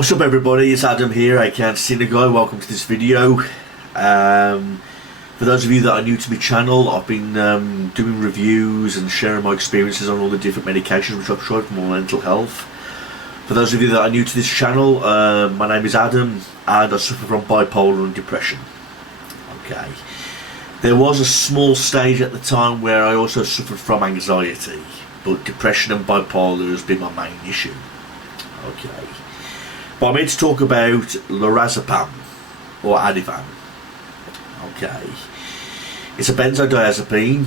What's up everybody, it's Adam here, aka Guy. Welcome to this video. For those of you that are new to my channel, I've been doing reviews and sharing my experiences on all the different medications which I've tried for my mental health. For those of you that are new to this channel, my name is Adam and I suffer from bipolar and depression. Okay. There was a small stage at the time where I also suffered from anxiety, but depression and bipolar has been my main issue. Okay. But I'm here to talk about Lorazepam or Ativan. Okay. It's a benzodiazepine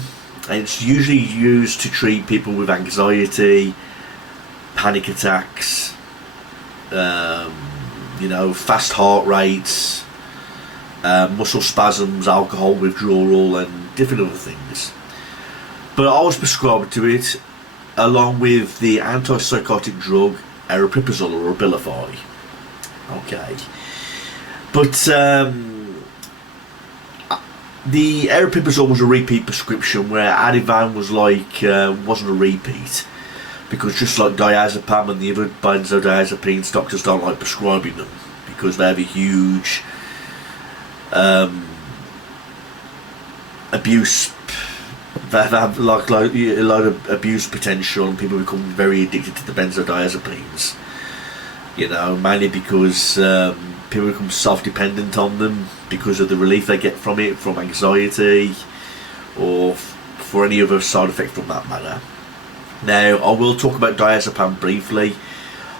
and it's usually used to treat people with anxiety, panic attacks, fast heart rates, muscle spasms, alcohol withdrawal and different other things. But I was prescribed to it along with the antipsychotic drug aripiprazole or Abilify. Okay, but the aripiprazole was a repeat prescription, where Ativan was wasn't a repeat, because just like diazepam and the other benzodiazepines, doctors don't like prescribing them because they have a huge abuse. They have like a lot of abuse potential, and people become very addicted to the benzodiazepines. Mainly because people become self-dependent on them because of the relief they get from it, from anxiety, or for any other side effect from that matter. Now, I will talk about diazepam briefly.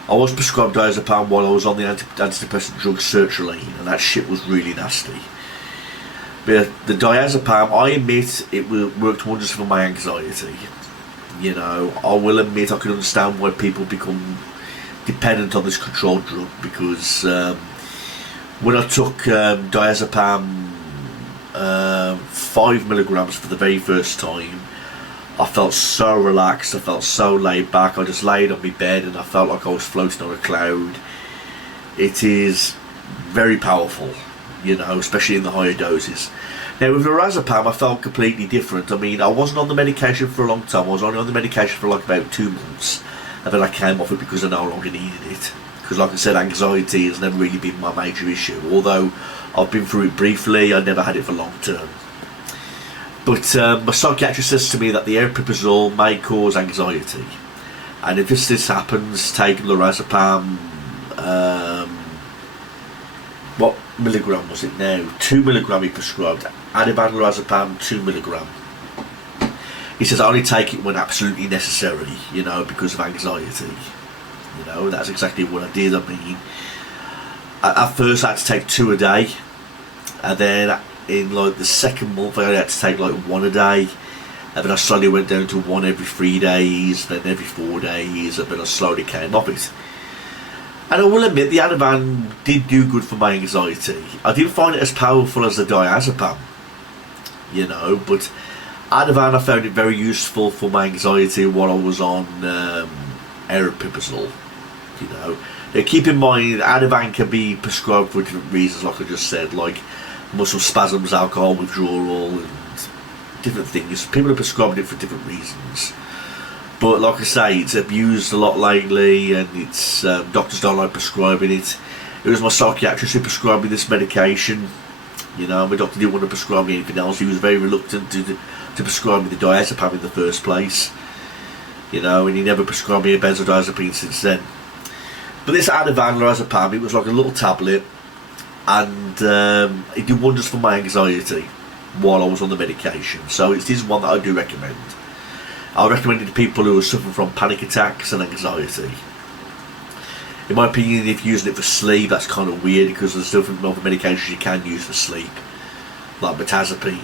I was prescribed diazepam while I was on the antidepressant drug sertraline, and that shit was really nasty. But the diazepam, I admit, it worked wonders for my anxiety. I will admit I can understand why people become dependent on this controlled drug, because when I took diazepam 5 milligrams for the very first time, I felt so relaxed, I felt so laid back. I just laid on my bed and I felt like I was floating on a cloud. It is very powerful, especially in the higher doses. Now with Lorazepam I felt completely different. I mean, I wasn't on the medication for a long time. I was only on the medication for like about 2 months, and then I came off it because I no longer needed it. Because like I said, anxiety has never really been my major issue. Although I've been through it briefly, I never had it for long term. But my psychiatrist says to me that the aripiprazole may cause anxiety. And if this happens, take Lorazepam, what milligram was it now? 2 milligram he prescribed. Ativan Lorazepam 2 milligram. He says I only take it when absolutely necessary, because of anxiety. That's exactly what I did. I mean, at first I had to take 2 a day, and then in like the second month I had to take like 1 a day, and then I slowly went down to 1 every 3 days, then every 4 days, and then I slowly came off it. And I will admit the Ativan did do good for my anxiety. I didn't find it as powerful as the diazepam, but Ativan I found it very useful for my anxiety while I was on aripiprazole. Now keep in mind Ativan can be prescribed for different reasons, like I just said, like muscle spasms, alcohol withdrawal and different things. People are prescribing it for different reasons. But like I say, it's abused a lot lately, and it's doctors don't like prescribing it. It was my psychiatrist who prescribed me this medication. My doctor didn't want to prescribe me anything else. He was very reluctant to prescribe me the diazepam in the first place. And he never prescribed me a benzodiazepine since then. But this Ativan Lorazepam, it was like a little tablet, and it did wonders for my anxiety while I was on the medication. So it is one that I do recommend. I recommend it to people who are suffering from panic attacks and anxiety. In my opinion, if you're using it for sleep, that's kind of weird, because there's different other medications you can use for sleep, like mirtazapine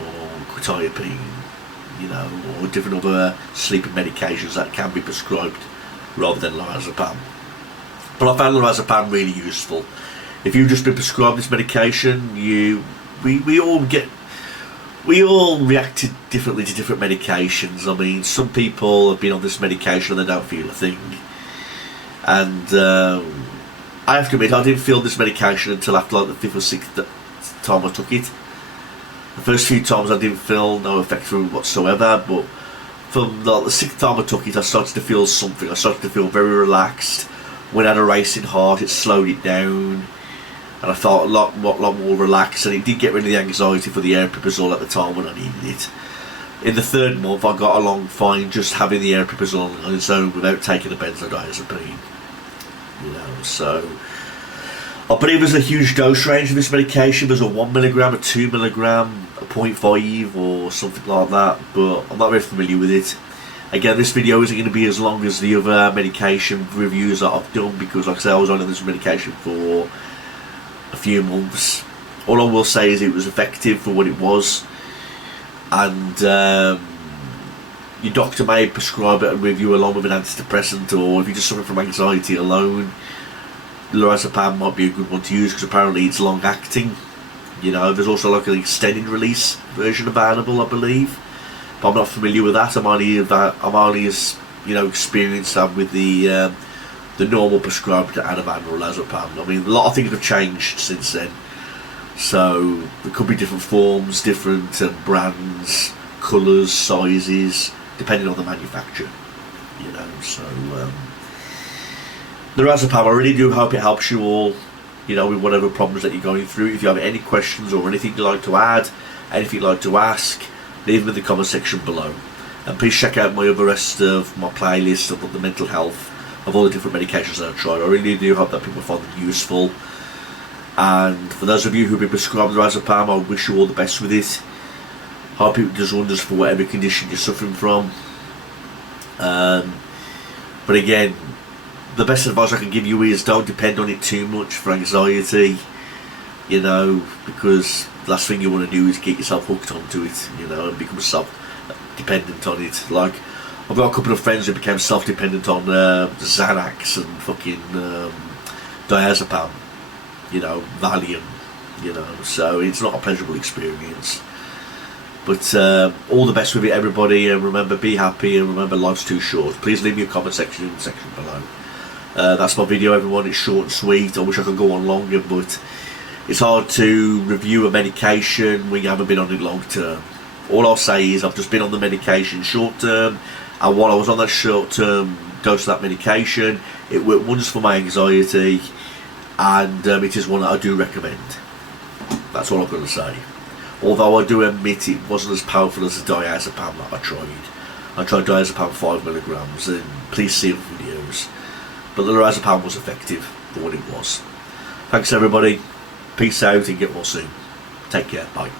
or quetiapine, or different other sleeping medications that can be prescribed rather than Lorazepam. But I found Lorazepam really useful. If you've just been prescribed this medication, we all react differently to different medications. I mean, some people have been on this medication and they don't feel a thing. And I have to admit, I didn't feel this medication until after like the 5th or 6th time I took it. The first few times I didn't feel no effect from it whatsoever, but from the 6th time I took it, I started to feel something. I started to feel very relaxed, when I had a racing heart, it slowed it down, and I felt a lot more relaxed, and it did get rid of the anxiety for the aripiprazole at the time when I needed it. In the third month, I got along fine just having the aripiprazole on its own without taking a benzodiazepine. You know, so I believe there's a huge dose range of this medication. There's a 1 milligram, a 2 milligram, a 0.5 or something like that, but I'm not very familiar with it. Again, this video isn't going to be as long as the other medication reviews that I've done, because like I said, I was on this medication for a few months. All I will say is it was effective for what it was, and your doctor may prescribe it and review along with an antidepressant, or if you're just suffering from anxiety alone, Lorazepam might be a good one to use, because apparently it's long acting. You know, there's also like an extended release version available, I believe, but I'm not familiar with that. I'm only as experienced with the normal prescribed Ativan or Lorazepam. I mean, a lot of things have changed since then, so there could be different forms, different brands, colours, sizes, depending on the manufacturer. You know, so the Lorazepam, I really do hope it helps you all, you know, with whatever problems that you're going through. If you have any questions or anything you'd like to add, anything you'd like to ask, leave them in the comment section below. And please check out my other rest of my playlist of the mental health of all the different medications that I've tried. I really do hope that people find them useful. And for those of you who've been prescribed Lorazepam, I wish you all the best with it. Hope it does wonders for whatever condition you're suffering from. But again, the best advice I can give you is don't depend on it too much for anxiety, you know, because the last thing you want to do is get yourself hooked onto it, you know, and become self-dependent on it. Like, I've got a couple of friends who became self-dependent on Xanax and fucking diazepam, you know, Valium, you know, so it's not a pleasurable experience. But all the best with it, everybody, and remember, be happy, and remember, life's too short. Please leave me a comment section in the section below. That's my video, everyone. It's short and sweet. I wish I could go on longer, but it's hard to review a medication when you haven't been on it long term. All I'll say is I've just been on the medication short term, and while I was on that short term dose of that medication, it worked wonders for my anxiety, and it is one that I do recommend. That's all I'm going to say. Although I do admit it wasn't as powerful as the diazepam that I tried. I tried diazepam 5 milligrams, and please see the videos. But the Lorazepam was effective for what it was. Thanks everybody. Peace out and get well soon. Take care. Bye.